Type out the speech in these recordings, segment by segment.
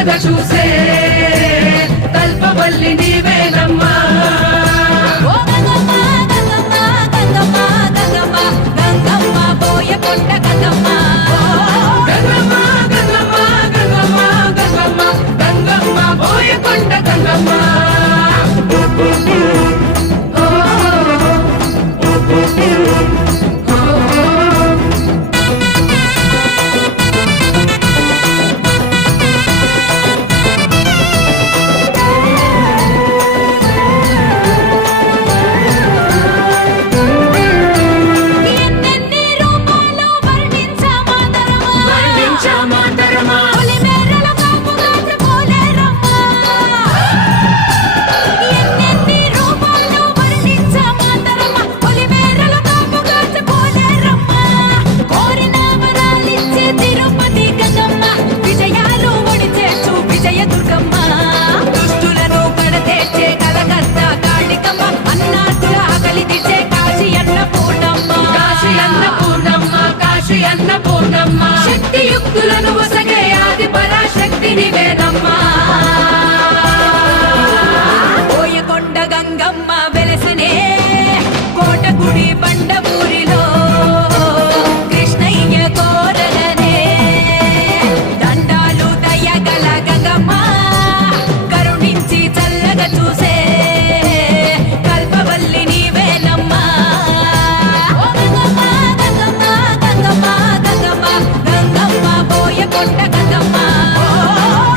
చల్లగా చూసే కల్పవల్లి నీవేనమ్మా. ఓ గంగమ్మ గంగమ్మ గంగమ్మ గంగమ్మ గంగమ్మ బోయకొండ గంగమ్మ. గంగమ్మ గంగమ్మ గంగమ్మ గంగమ్మ గంగమ్మ బోయకొండ గంగమ్మ. ఎన్నెన్ని రూపాలు వర్ణించమా తరమా. వర్ణించమా తరమా. పొలిమేరల కాపుగాత్ర పోలేరమ్మా. ఎన్నెన్ని రూపాలు వర్ణించమా తరమా. పొలిమేరల కాపుగాత్ర పోలేరమ్మా. కోరిన వరాలిచ్చే తిరుపతి గంగమ్మ. విజయాలు ఒడిచేచ్చు విజయ దుర్గమ్మ. దుష్టులను కడతేర్చే కలకత్త కాళికమ్మ. అన్నార్థుల ఆకలి తీర్చే కాశీ అన్నపూర్ణమ్మ. కాశీ అన్నపూర్ణమ్మ కాశీ అన్నపూర్ణమ్మ. శక్తి యుక్తులను ఒసగే ఆది పరాశక్తి నీవేనమ్మా. బోయకొండ గంగమ్మ వెలసనే కోటగుడి బండమూరిలో. కృష్ణయ్య కోరగనే దండాలు దయగల గంగమ్మ. కరుణించి చల్లగా చూసే కల్పవల్లి నీవేనమ్మా. ఓ గంగమ్మ గంగమ్మ గంగమ్మ గంగమ్మ గంగమ్మ బోయకొండ గంగమ్మ.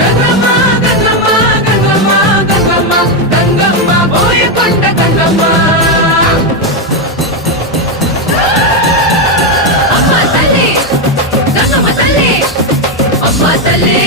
గంగమ్మ గంగమ్మ గంగమ్మ గంగమ్మ గంగమ్మ బోయకొండ గంగమ్మ. అమ్మ తల్లి గంగమ్మ తల్లి అమ్మ తల్లి